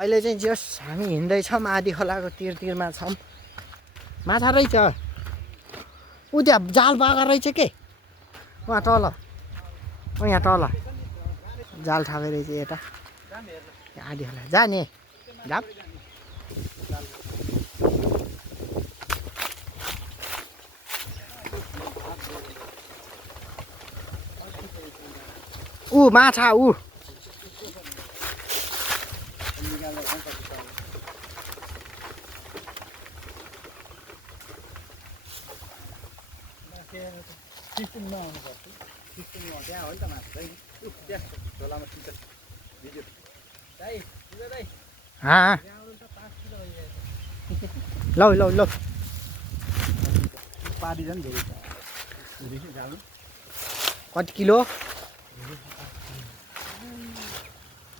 अहिले चाहिँ जस हामी हिँड्दैछौँ आधी खोलाको तिरमा छौँ। माछा रहेछ ऊ त्यहाँ जाल बागा रहेछ के उहाँ तल यहाँ तल जाल ठाके रहेछ यता आधी खोला जाने जाप ऊ माछा ऊ लौ लौ लौ कति किलो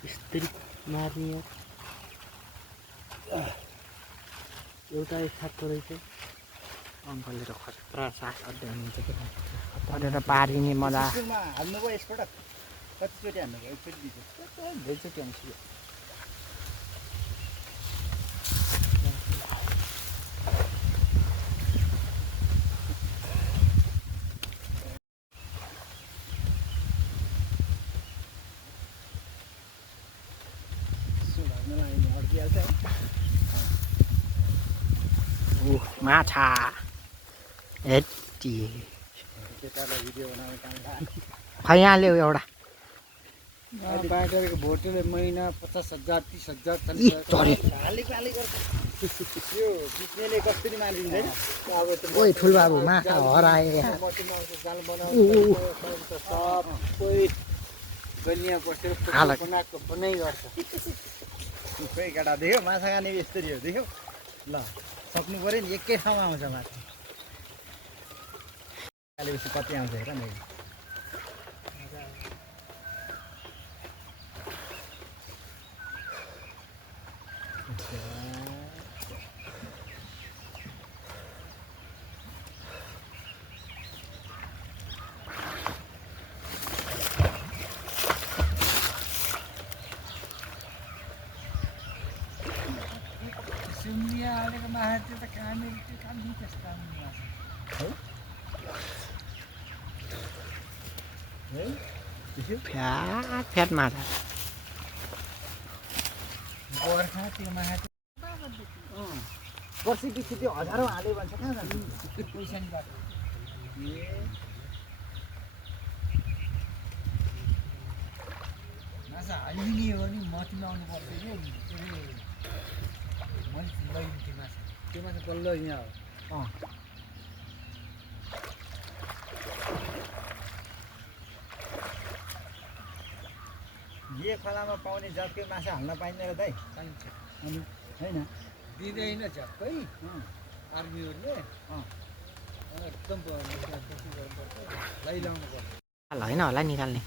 यस्तरी मार्ने एउटा खाएको रहेछ अङ्कलले त खतरा सास अध्ययन हुन्छ कि परेर पारिने मजा हाल्नुभयो यसपल्ट कतिचोटि हाल्नुभयो एकचोटि दुईचोटि हाल्छु माछा यति खै यहाँ ल्याऊ एउटा बाटोको भोटेले महिना 50,000 30,000 ओइ ठुलबाबु माछा हराए यहाँ बनाइ गर्छ खोइ केटा देख्यो माछा खाने यस्तरी हो देख्यो ल सक्नु पऱ्यो नि एकै ठाउँमा आउँछ माछा खालेपछि कति आउँछ हेर न सुम्बियालेको माछा त्यो त कामी त्यो कामी त्यस्तो फ्याट फ्याट माछा गोर्खा त्यो माछा वर्षपछि त्यो हजारौँ हाल्यो भन्छ कहाँ जान्छ पैसा नि बाटो माछा हालिदिने हो भने मठीमा आउनु पर्छ कि मैले लैदिन्थेँ माछा त्यो माछा बल्ल यहाँ हो यो खोलामा पाउने जातकै माछा हाल्न पाइँदैन दाइ पाइन्छ अनि होइन दिँदैन झ्याप्पै आर्मीहरूले एकदम लैलाउनु पर्छ होइन होला निकाल्ने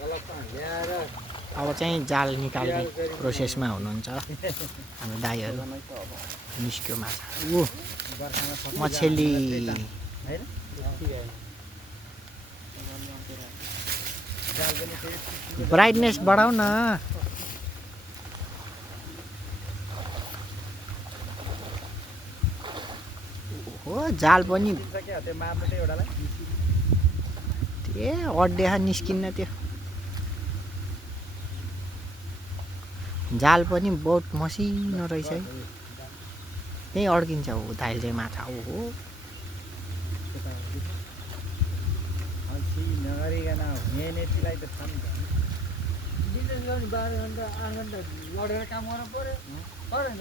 गलत ल्याएर अब चाहिँ जाल निकाल्ने प्रोसेसमा हुनुहुन्छ हाम्रो दाइहरू निस्क्यो माछा ऊ मछली ब्राइटनेस बढाउ न हो जाल पनि ए अड्डेखा निस्किन्न त्यो जाल पनि बहुत मसिनो रहेछ है त्यही अड्किन्छ हो दाइल चाहिँ माछा ओहो नगरिकन मेहनतीलाई त छ नि बिजनेस गर्ने 12 घन्टा 8 घन्टा लडेर काम गर्नु पऱ्यो परेन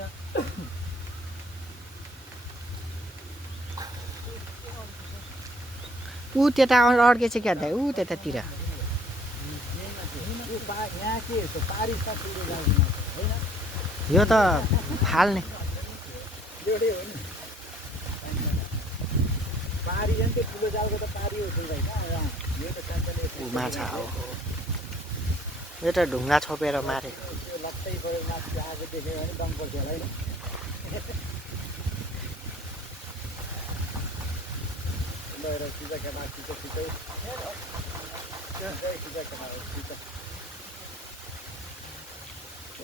ऊ त्यता अड्केछ क्या दाइ ऊ त्यतातिर यो त फाल्ने माछा हो यो त ढुङ्गा छोपेर मारे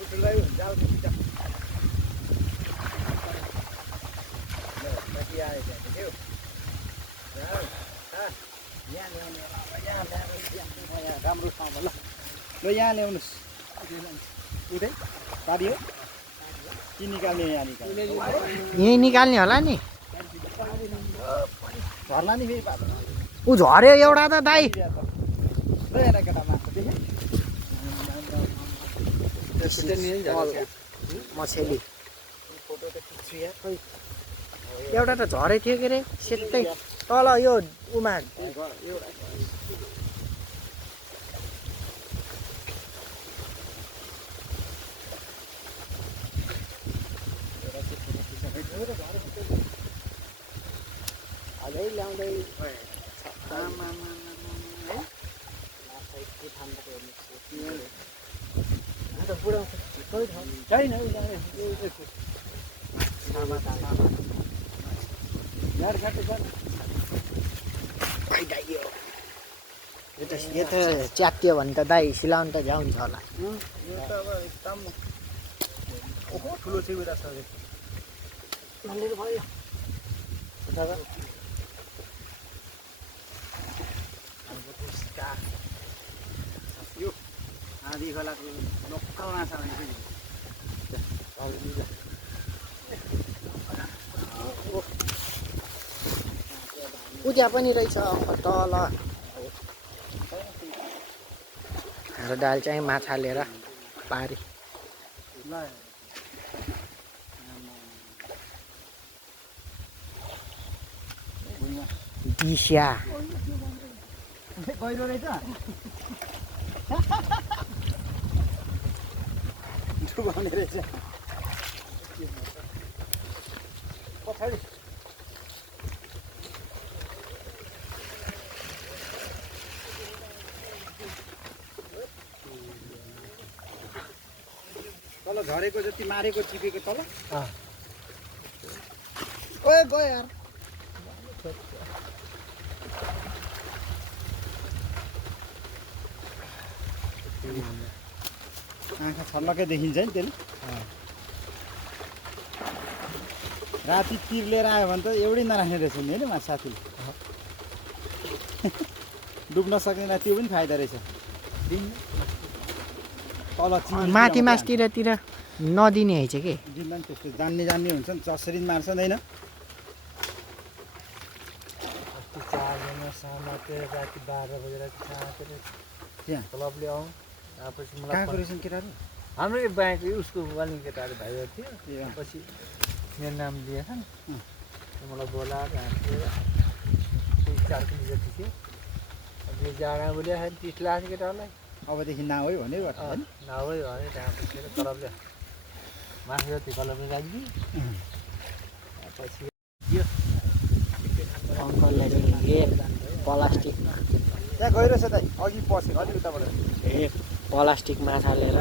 उठुलाई जाल खिच्छ ल कति आयो त्यहाँ देख्यौ जाल यहाँ ल्याउने यहाँ ल्याएर यहाँ राम्रो ठाउँमा ल ल यहाँ ल्याउनुहोस् उठै पारियो के निकाल्ने यहाँ निकाल्ने यहीँ निकाल्ने होला नि झर्ला नि फेरि पार्छ ऊ झऱ्यो एउटा त दाइ ल हेर केटा माछा देखेँ मछली फोटो त खिच्छु यहाँ खोइ एउटा त झरै थियो के अरे सेतै तल यो उमा अझै ल्याउँदै छैन यार घाटे यो त च्यात्यो भने त दाइ सिलाउनु त झ्याउँछ होला यो त अब एकदम ओहो ठुलो चाहिँ उता छ यो आधी खोलाको लोकल माछा भनेको ऊ त्यहाँ पनि रहेछ तल हाम्रो दाल चाहिँ माछा लिएर पारी दिस्या गहिरो रहेछ डुबाउने रहेछ पछाडि तल झरेको जति मारेको चिपेको तल ओए गयो यार आँखा छल्लकै देखिन्छ नि त्यसले राति तिर लिएर आयो भने त एउटै नराख्ने रहेछ नि होइन माछा साथीले डुब्न सक्दैन त्यो पनि फाइदा रहेछ तल माथि मासतिरतिर नदिने है चाहिँ के दिनमा नि त्यस्तो जान्ने हुन्छ नि जसरी नि मार्छ होइन राति 12 बजेर त्यहाँ क्लबले आउँ त्यसपछि कहाँको रहेछन् केटाहरू हाम्रो ब्याङ्क उसको वालिङ केटाहरू भाइहरू थियो ए पछि मेरो नाम लिएछन् मलाई बोलाएर हामीले 4 किलो जति थियो त्यो जाडा बोल्या 30 लाख केटाहरूलाई अबदेखि नहो है भने नभए भने त्यहाँ पुगेर क्लबले मासु जति क्लबले राखिदियो पछि अङ्कलले चाहिँ प्लास्टिक त्यहाँ गइरहेछ त अघि पसेको अलिक उताबाट प्लास्टिक माछा लिएर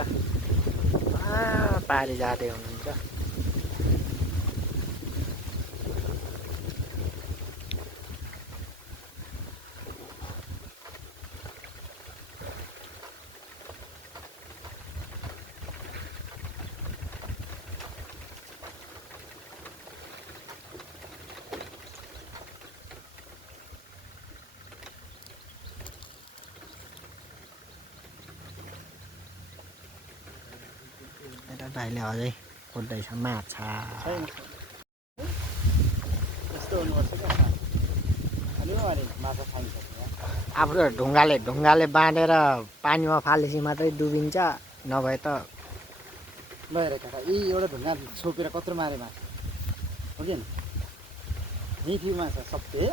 पारी जाँदै हुनुहुन्छ दाइले अझै खोज्दैछ माछा छैन यस्तो हुनुपर्छ क्या अनि माछा खाइन्छ आफ्नो ढुङ्गाले बाँधेर पानीमा फालेपछि मात्रै डुबिन्छ नभए त लगेर केटा यी एउटा ढुङ्गा छोपेर कत्रो मारे माछा हो कि यहीँ थियो माछा सबै